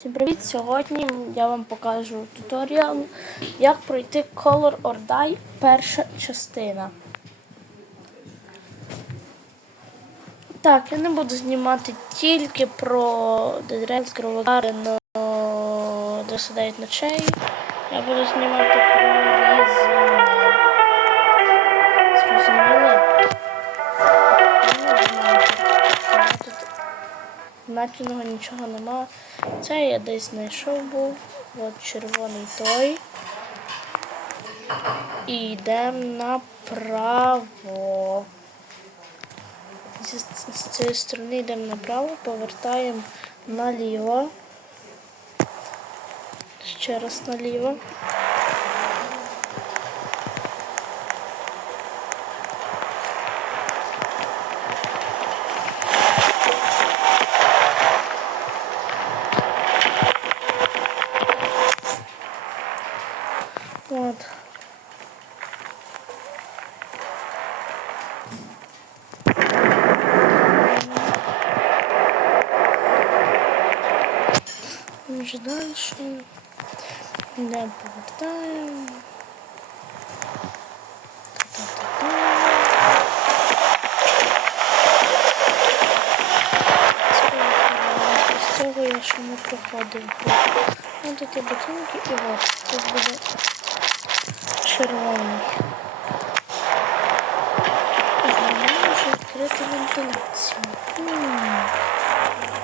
Всім привіт! Сьогодні я вам покажу туторіал, як пройти Color or Die перша частина. Так, я не буду знімати тільки про Dead Кровокари на 29 ночей. Я буду знімати про різні. Зрозуміли? Начиного нічого нема. Це я десь знайшов був. От червоний той. І йдемо направо. З, цієї сторони йдемо направо, повертаємо наліво. Ще раз наліво. От. Вже далі. Не повертаємо. З цього я ще не проходив. Ось тут є ботинки і ось тут буде червоний. Я можу відкрити вентиляцію. М,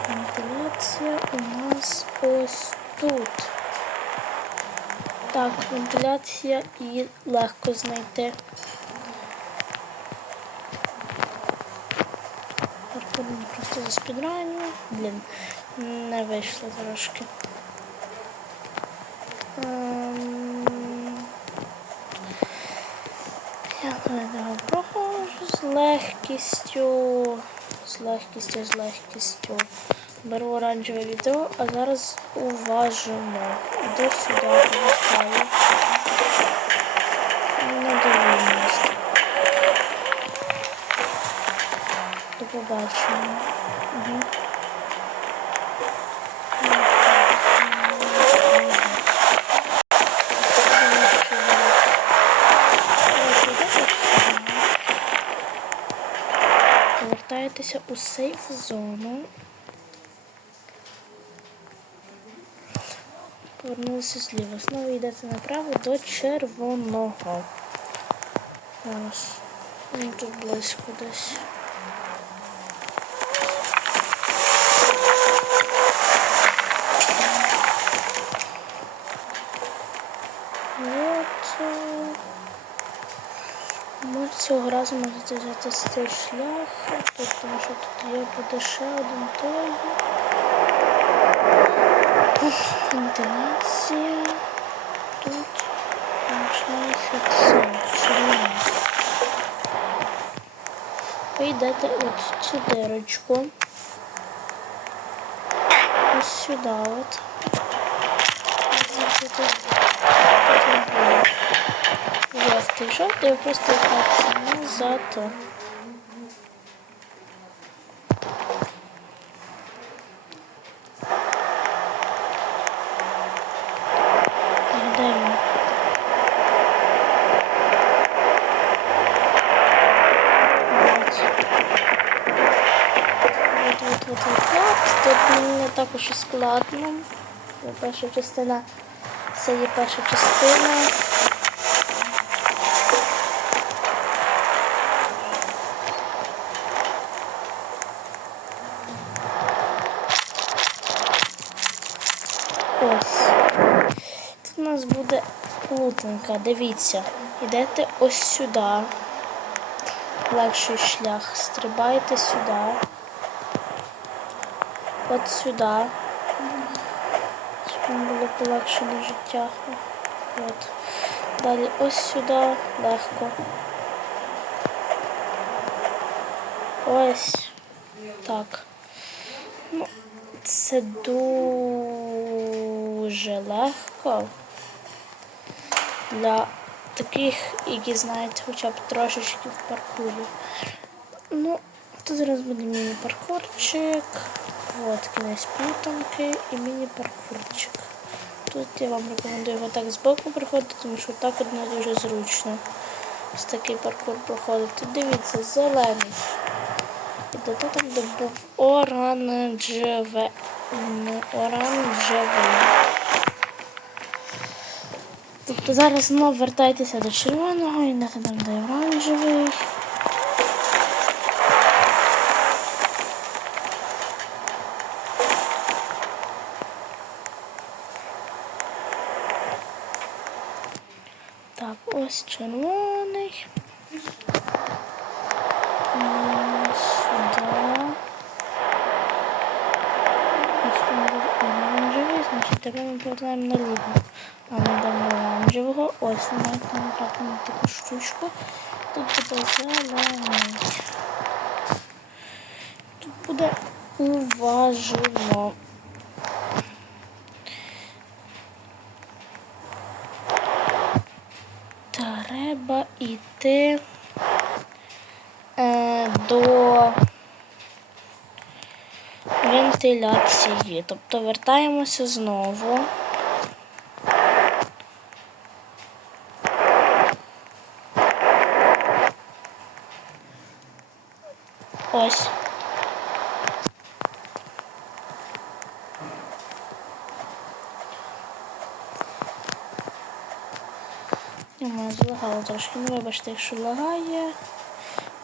Вентиляція у нас ось тут. Так, вентиляція і легко знайти. Паркуром просто за спідраню. Блін, не вийшло трошки. Ем, Я його проходжу з легкістю, з легкістю, з легкістю. Беру оранжеве відео, а зараз уважимо. Іду сюди, повертаю. Угу. Повертаєтеся у сейф зону. Повернулися зліва. Знову йдете направо до червоного. Зараз. Він тут близько десь. От. е, Ми цього можете взяти з цей шлях, тому що тут є буде ще один той. Вентиляція. Тут залишається це червоне. Ви йдете от цю дирочку. Ось сюди от. От, от. Тут не так уж і складно. Перша частина це є перша частина. Плутанка. Дивіться. Йдете ось сюди. Легший шлях. Стрибайте сюди. От сюди. Щоб вам було полегшено життя. От. Далі ось сюди. Легко. Ось. Так. Ну, це дуже легко для таких, які знають хоча б трошечки в паркурі. Ну, тут зараз буде міні-паркурчик. От кінець путанки і міні-паркурчик. Тут я вам рекомендую його так збоку проходити, тому що так от не дуже зручно. Ось такий паркур проходити. Дивіться, зелений. І додаток де був оранжеве. Тобто зараз знову вертайтеся до червоного не там до оранжевий. Так, ось червоний. Дамо. Ось маємо набрати на таку штучку. Тут буде зелений. Тут буде уважно. Треба йти е, до вентиляції. Тобто вертаємося знову. Ось. Я мене залагало трошки. Ну, вибачте, якщо лагає,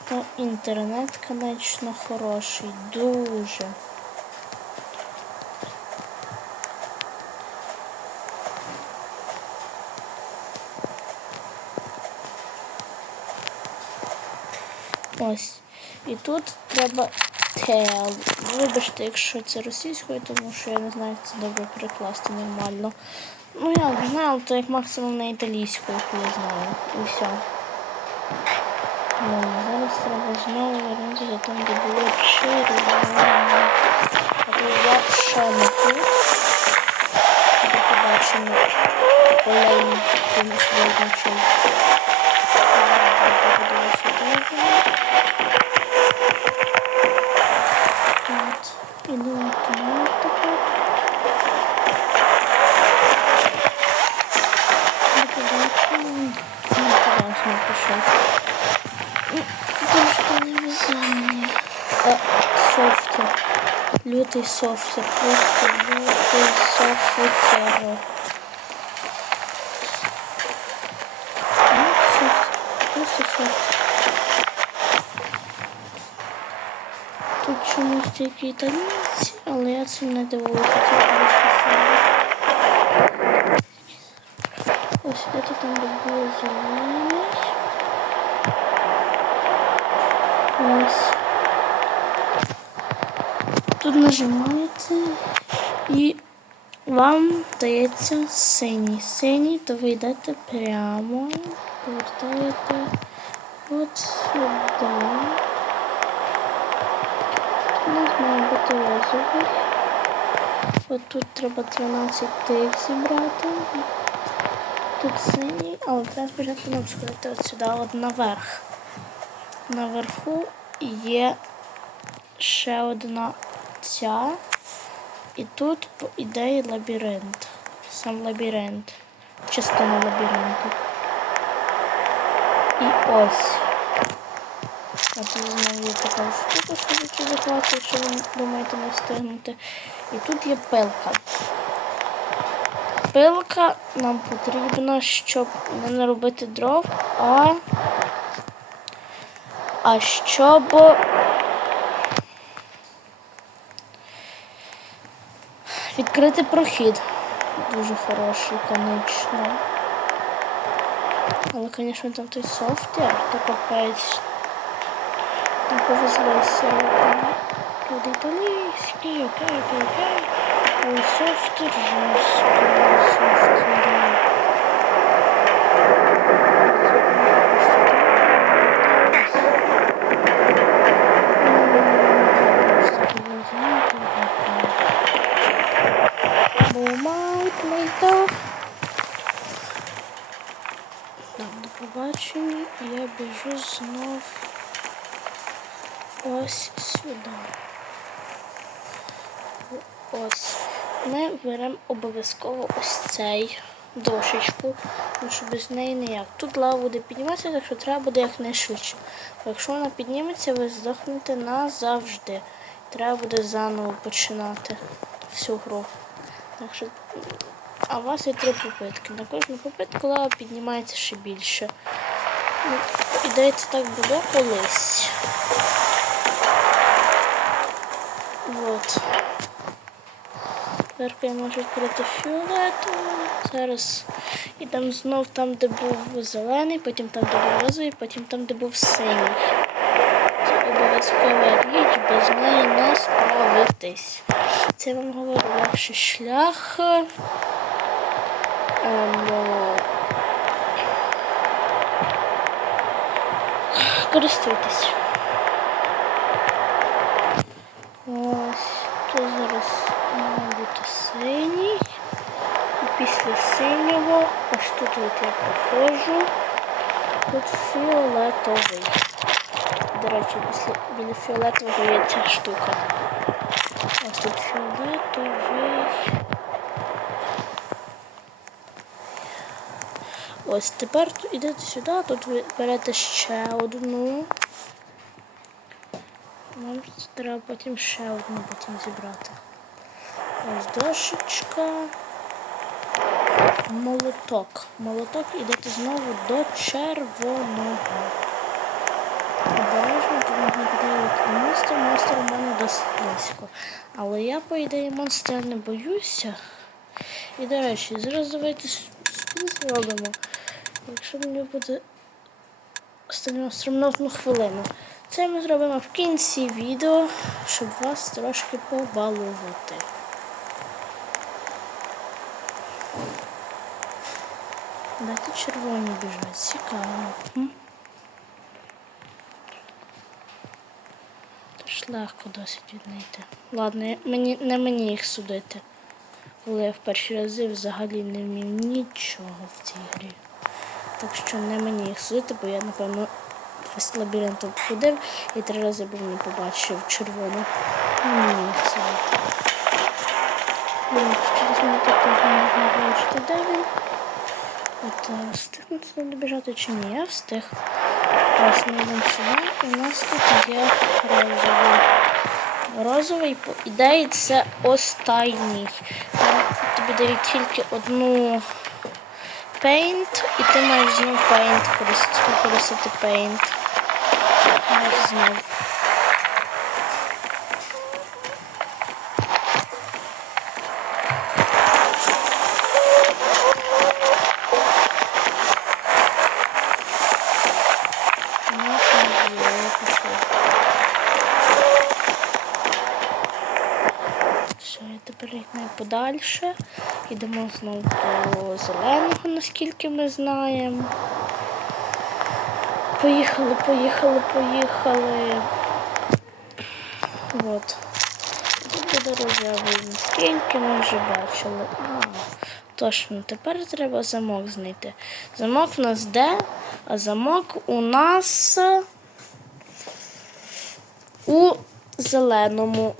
то інтернет, конечно, хороший. Дуже. Ось. І тут треба tell. Вибачте, якщо це російською, тому що я не знаю, як це добре перекласти нормально. Ну я не знаю, то як максимум на італійську, яку я знаю. І все. Ну, зараз треба знову вернутися там, де було червоне. А то я ще не тут. До побачення. Олень, тому що я відмічав. От. Іду туди мені. Софтер. Лютий софтер. Просто лютий софтер. Чомусь тільки італійці, але я цим не дивуюся. Це. Ось тут там було зелений. Ось. Тут нажимаєте і вам дається синій. Синій, то ви йдете прямо, повертаєте от сюди. У нас має розовий. От тут треба 13 тих зібрати. Тут синій, але треба спочатку нам сходити от сюди, от наверх. Наверху є ще одна ця. І тут, по ідеї, лабіринт. Сам лабіринт. Частина лабіринту. І ось. А тут така штука, що ви захватити, якщо ви думаєте не встигнути. І тут є пилка. Пилка нам потрібна, щоб не наробити дров, а, а щоб відкрити прохід. Дуже хороший, конечно. Але, звісно, там той софтвер, то капець. Не повезлося. Люди італійські, окей, окей, окей. Бумайт, мейто. Так, до побачення. Я біжу знов ось сюди. ось ми беремо обов'язково ось цей дошечку, тому що без неї ніяк. Тут лава буде підніматися, так що треба буде якнайшвидше. Бо якщо вона підніметься, ви здохнете назавжди. Треба буде заново починати всю гру. Так що, а у вас є три попитки. На кожну попитку лава піднімається ще більше. Ну, це так було колись. Вот. Тепер я можу відкрити фіолетову. Зараз ідемо знов там, де був зелений, потім там, де був розовий, потім там, де був синій. Це обов'язкова річ, без неї не справитись. Це я вам говорю легший шлях. Ем, користуйтесь. Ось зараз має бути синій. І після синього, ось тут от я проходжу. Тут фіолетовий. До речі, після біля фіолетового є ця штука. Ось тут фіолетовий. Ось тепер йдете сюди, тут ви берете ще одну. Нам треба потім ще одну потім зібрати. Ось дошечка. Молоток. Молоток ідете знову до червоного. Обережно можна подивити монстр. Монстр у мене досить близько. Але я, по ідеї, монстра не боюся. І, до речі, зараз давайте зробимо. Якщо мені буде останнього на хвилину. Це ми зробимо в кінці відео, щоб вас трошки побалувати. Дайте червоні біжать, цікаво. Тож легко досить віднайти. Ладно, мені, не мені їх судити. Коли я в перші рази взагалі не вмів нічого в цій грі. Так що не мені їх судити, бо я, напевно, весь лабіринт обходив і три рази був не побачив червону. Не мені їх судити. Через мене не можна вивчити, де він. От е, встигну сюди добіжати чи ні, я встиг. Ось ми йдемо сюди, і у нас тут є розовий. Розовий, по ідеї, це останній. Там тобі дають тільки одну пейнт, і ти маєш знову пейнт використати пейнт. Маєш знову. Йдемо. Йдемо знову до зеленого, наскільки ми знаємо. Поїхали, поїхали, поїхали. От. Тут буде рожевий, наскільки ми вже бачили. А, точно, тепер треба замок знайти. Замок в нас де? А замок у нас у зеленому.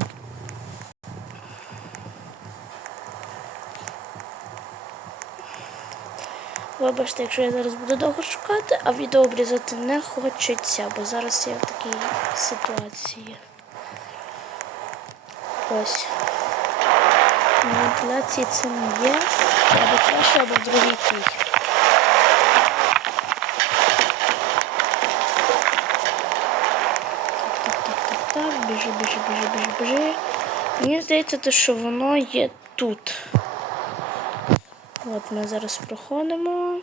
Вибачте, якщо я зараз буду довго шукати, а відео обрізати не хочеться, бо зараз я в такій ситуації. Ось. Вентиляції це не є. Або краще, або в другій тій. Так, так, так, так, так. Біжи, біжи, біжи, біжи, біжи. Мені здається, що воно є тут. От ми зараз проходимо.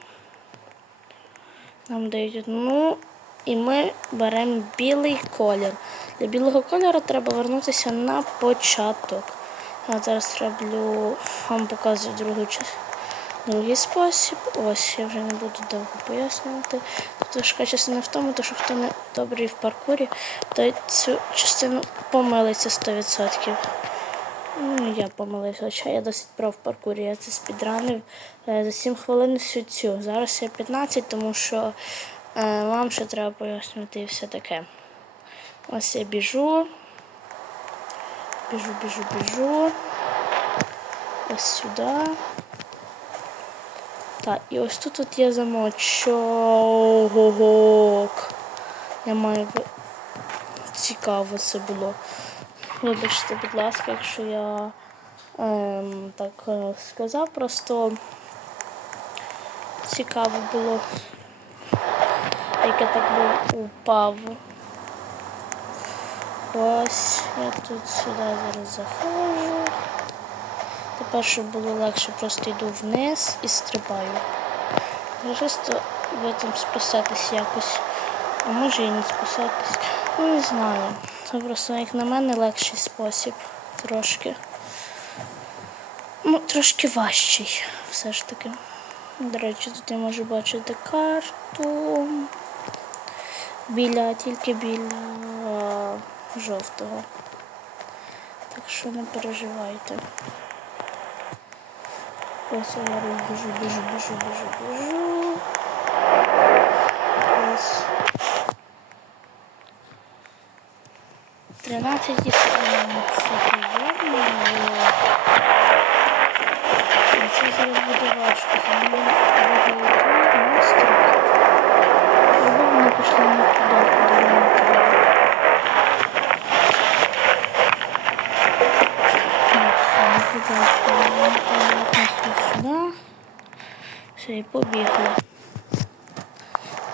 Нам дають одну, і ми беремо білий колір. Для білого кольору треба вернутися на початок. Я зараз роблю, вам показую другий, другий спосіб. Ось я вже не буду довго пояснювати. Тут важка частина в тому, то, що хто не добрий в паркурі, то цю частину помилиться 100%. Ну, я помилився, хоча я досить прав в паркурі. Я це спідранив е, за 7 хвилин всю цю. Зараз я 15, тому що е, вам ще треба пояснювати і все таке. Ось я біжу. Біжу, біжу, біжу. ось сюди. Так, і ось тут от є замочок. Я маю цікаво це було. Вибачте, будь ласка, якщо я ем, так е, сказав, просто цікаво було, як я так був упав. Ось, я тут сюди зараз заходжу. Тепер, щоб було легше, просто йду вниз і стрибаю. Просто ви там спасатись якось. А може і не спасатись. Ну не знаю. Це просто, як на мене, легший спосіб трошки. Ну, трошки важчий, все ж таки. До речі, тут я можу бачити карту. Біля, тільки біля жовтого. Так що не переживайте. Ось я біжу, біжу, біжу, біжу, біжу. Ось. 13 і 13 вірно, це зараз буде важко. Так, все, і побігли.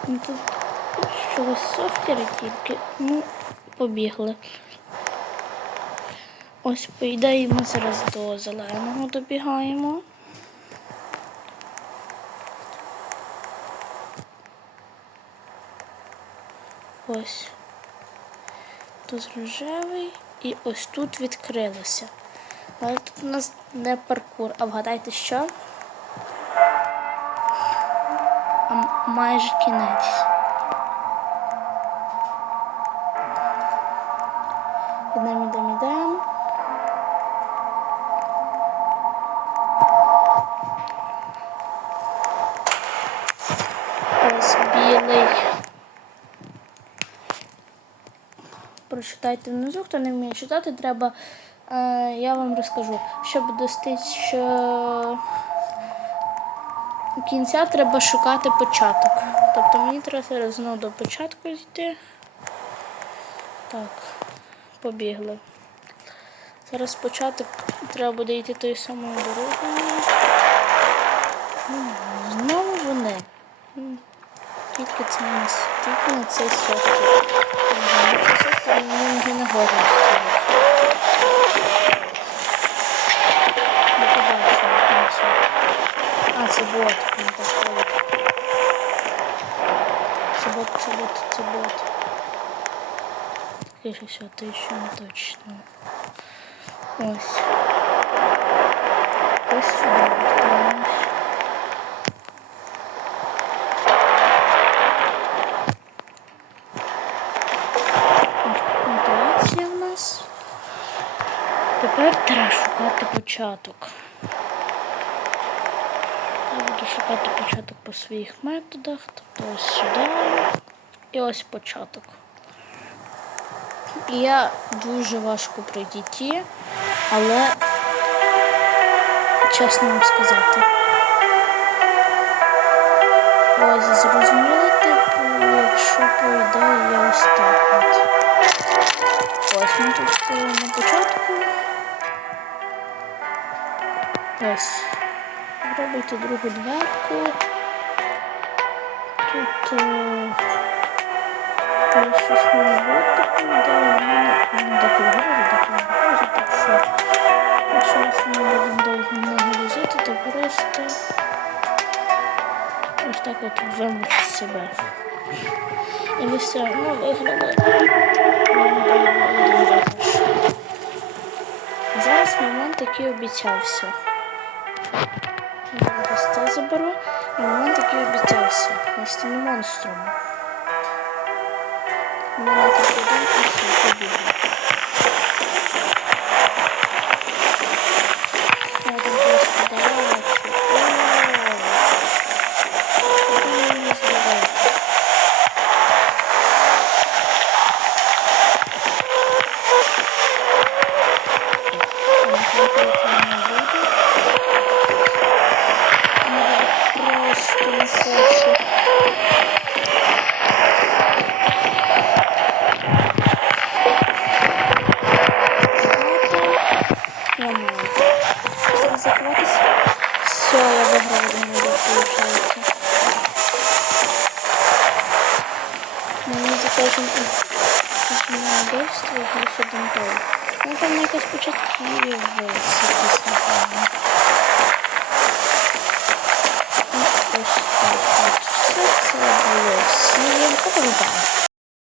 Ну, тут щось софтери тільки. Ну, побігли. Ось, по зараз до зеленого добігаємо. Ось. Тут рожевий і ось тут відкрилося. Але тут у нас не паркур. А вгадайте що? А майже кінець. Прочитайте внизу, хто не вміє читати, треба. Е, я вам розкажу. Щоб достичь е, кінця, треба шукати початок. Тобто мені треба знову до початку йти. Так, побігли. Зараз спочатку треба буде йти тою самою дорогою. Знову вони. М, Тільки це у нас тільки на цей софт. Ага, Цей софт мені вже не годно стоїть. До побачення. Ну, все. А, це бот. Він так ходить. Це бот, це бот, це бот. Скоріше все, то ще не точно. Ось. Ось сюди відправимось. Початок. Я буду шукати початок по своїх методах. Тобто ось сюди. І ось початок. Я дуже важко пройти ті, але чесно вам сказати. Ось зрозуміли, типу, якщо по ідеї я ось так от. Ось ми тут на початку. Ось. Робите другу дверку. Тут е, ось щось не декларую, так що якщо вас не будемо довго не грузити, то просто ось так от вимучити себе. І ви все одно. А зараз момент, який обіцявся. Зараз заберу. І він таки обіцявся. Я стану монстром. Мене тут один і все, побігли.